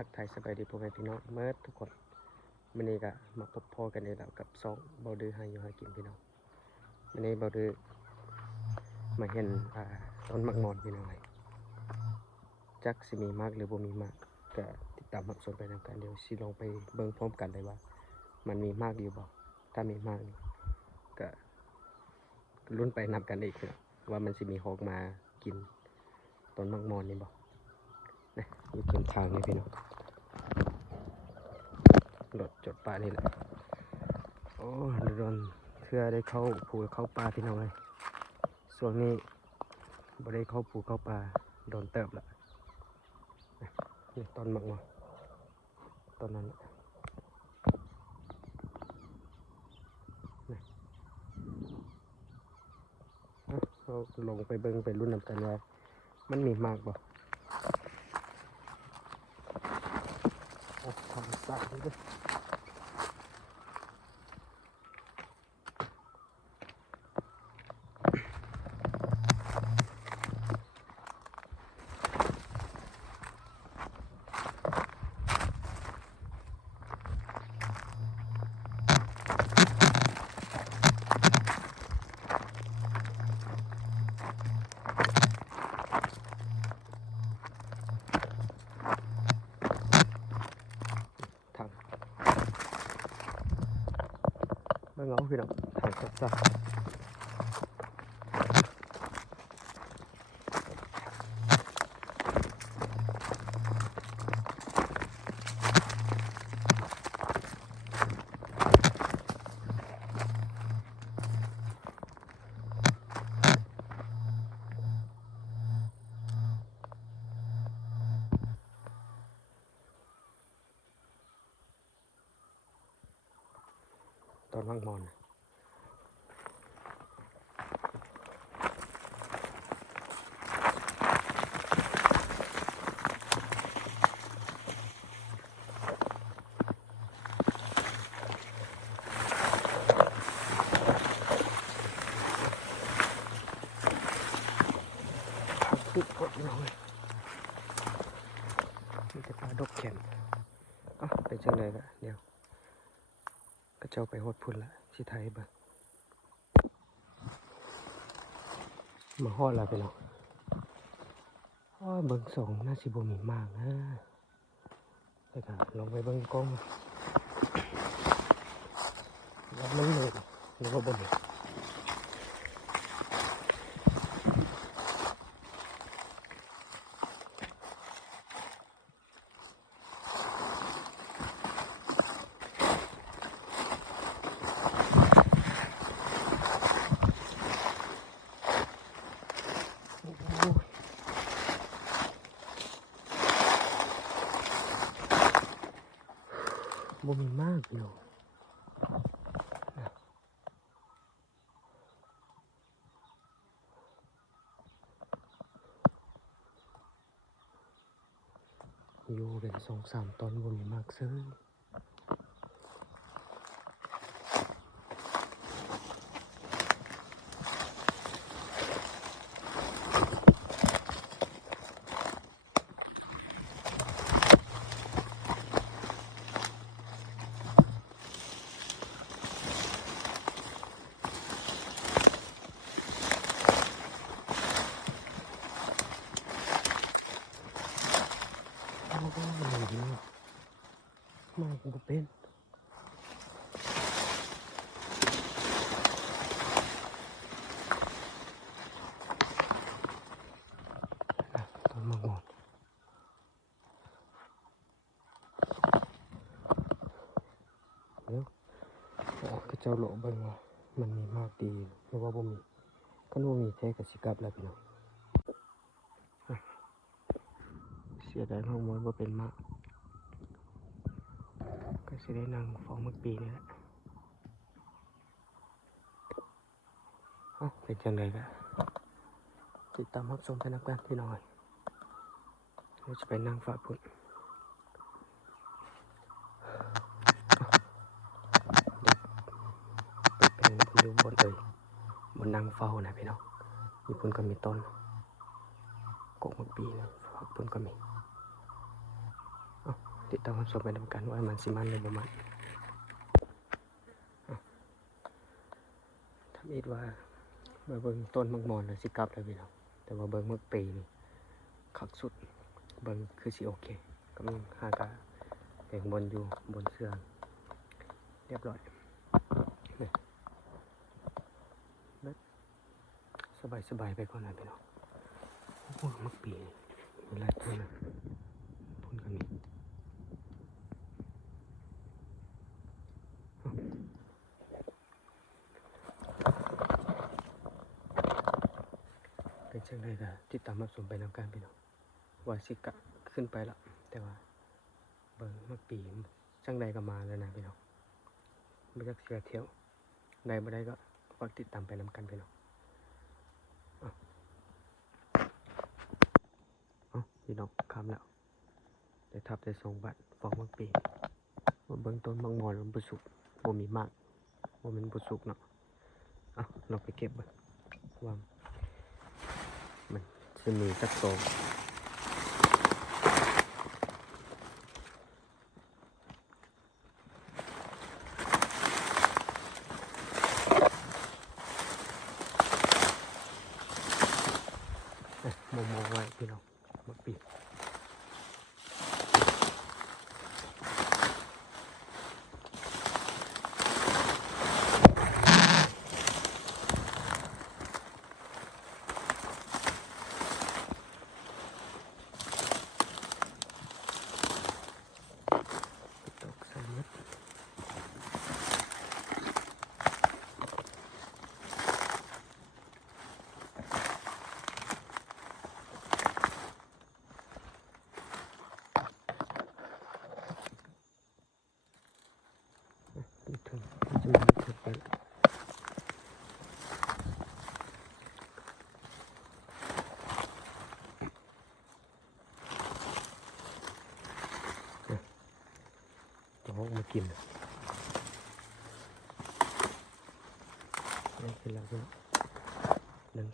ทักทายสบายดีพ่อแม่พี่น้องเมื่อทุกคนวันนี้ก็มาพบพ่อกันในแล้วกับ2เบาดื้อให้อยู่หากินพี่น้องวันนี้เบาดื้อมาเห็นต้นมักมอนพี่น้องเลยจักสิมีมากหรือบ่มีมากก็ติดตามรับชมไปนำกันเดี๋ยวสิลองไปเบิ่งพร้อมกันเลยว่ามันมีมากอยู่บ่ถ้ามีมากก็ลุ้นไปนำกันอีกพี่น้องว่ามันสิมีหอกมากินต้นมักมอนนี่บ่นะอยู่เข็มทางนี่พี่น้องรถจดป่านี่แหละโอ้โดนเพื่อได้เข้าผูเข้าป่าพี่น้องเลยส่วนนี้บ่ได้เข้าผูเข้าป่าโดนเติบละนี่ต้นมักมาต้นนั้นนี่เราลงไปเบิ่งไปรุ่นนำกันว่ามันมีมากบ่ทำสายด้วยเบิ่งเอาพี่น้องถ่ายสักต้นมักมอนติดพดน้อยนี่จะปลาดกแข็งไปจังเลยละเดี๋ยวก็เจ้าไปหดพุ่นละที่ไทยบ้างมาฮอดแล้วไปเนาะเบิ่งส่งน่าสิบ่มีมากนะไปกันลองไปเบิ่งกล้องแล้วมันเลยหรือว่าบ่มีบ่มีมากอยู่อยู่เป็น2-3 ต้นบ่มีมากเซ้ยมากบ่เป็นต้นมะม่วงเดี๋ยวก็เจ้าโหลเบิ่งว่ามันมีมากดีหรือว่าบ่มีก็บ่มีแท้ก็สิกลับแล้วพี่น้องเสียดายมากมวยบ่เป็นมากก็สิได้นั่งฟ้องเมื่อปีนี่แหละเป็นจังไดก็ติดตามรับชมกันนะครับพี่น้อยเราจะไปนั่งฝ่าพุ่นเป็นดูบนบนนั่งเฝ้านะพี่น้องญี่ปุ่นก็มีต้นกกเมื่อปีนะฝั่งปุ่นก็มี ติดตามรับชมไปนำกันว่ามันสิมันหรือบ่มันทำอีกว่าเบิ่งต้นมักมอนน่ะสิกลับแล้วพี่น้องแต่ว่าเบิ่งเมื่อปีนี่คักสุดเบิ่งคือสิโอเคกำลังหากะแข่งบอลอยู่บนเสื่อเรียบร้อยนี่สบายไปก่อนนะพี่น้องโอ้โหเมื่อปีมีหลายต้นนะพุ่นก็มีเป็นเช่นไรก็ติดตามรับชมไปนำกันพี่น้องว่าสิกะขึ้นไปละแต่ว่าเบิ่งเมื่อปีช่างใดก็มาแล้วนะพี่น้องไม่จักเสียเที่ยวใดบ่ได้ก็ฝากติดตามไปนำกันพี่น้องพี่น้องคำแล้วได้ทับได้2 บาทฟองเมื่อปีมาเบิ่งต้นมังมอนมันบ่สุกบ่มีมากบ่มันบ่สุกเนาะเราไปเก็บเบิ่งว่ามันจะมีสักโตมองไว้พี่น้องมาปีตกใส่เม็ดถึงจะมีถึงไปจะออกมากินนี่คือเรา1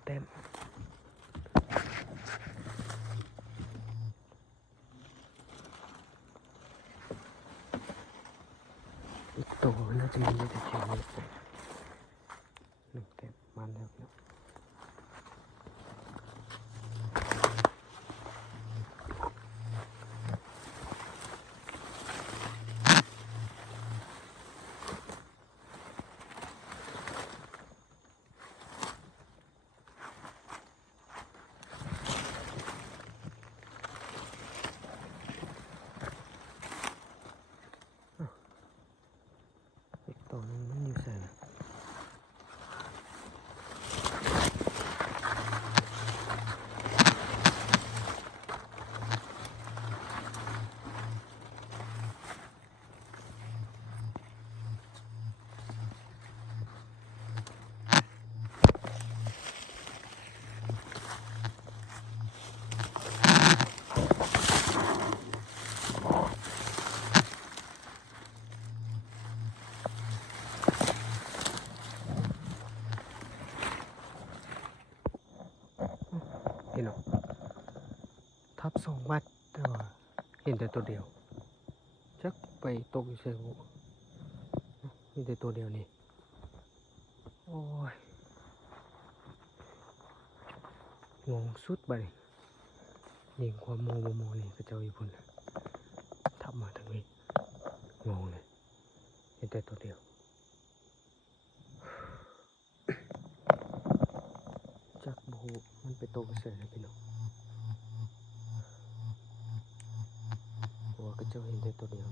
แต้มอีกตัวน่าจะมีอยู่แต่แค่นี้1 แต้มมันแล้วเนาะอีกตัวนึงมันอยู่ใส่นะพี่น้องทับ2 วัดแต่ว่าเห็นแต่ตัวเดียวจักไปตกอยู่ใส่หูมีแต่ตัวเดียวนี่โอ้ยงงสุดไปยิงความโมนี่ก็เจ้าญี่ปุ่นทับมาทางนี้งงเลยเห็นแต่ตัวเดียวจักบูมันไปตกเสียเลยพี่น้องหัวก็เจ้าเห็นแต่ตัวเดียว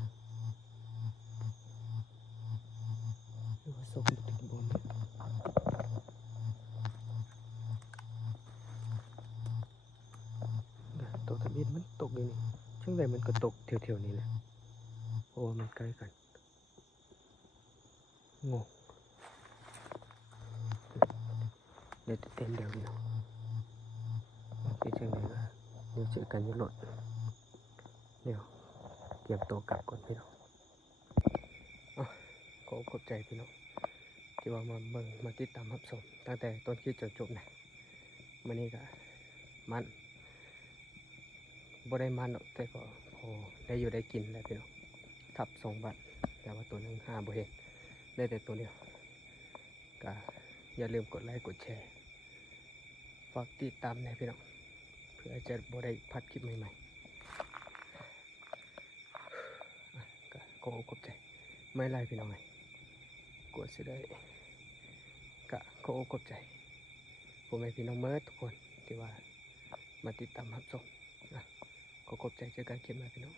หรือว่าศพมันติดบนตัวทะเบียนมันตกอยู่นี่ช่างใดมันก็ตกแถวๆนี้แหละเพราะว่ามันใกล้กันงงเดี๋ยวเต้นเดี๋ยวพี่น้องเป็นช่างใดก็เดี๋ยวเจอกันอยู่รถเดี๋ยวเตรียมตัวกลับก่อนพี่น้องขอขอบใจพี่น้องที่ว่ามาเบิ่งมาติดตามรับชมตั้งแต่ต้นคลิปจนจบนะมื้อนี้ก็มันบ่ได้มันหรอกแต่ก็พอ อได้อยู่ได้กินแล้วพี่น้องทับ2 บาทแต่ว่าตัวหนึง5บ่เห็นได้แต่ตัวเดียวก็อย่าลืมกดไลค์กดแชร์ฝากติดตามนะพี่น้องเพื่อจะบ่ได้พลาดคลิปใหม่ๆก็ขอขอบใจไม่ไล่พี่น้องไงกดสิได้ก็ขอขอบใจผมให้พี่น้องเมิร์ดทุกคนที่ว่ามาติดตามรับชมนะขอขอบใจเจอกันคลิปหน้าพี่น้อง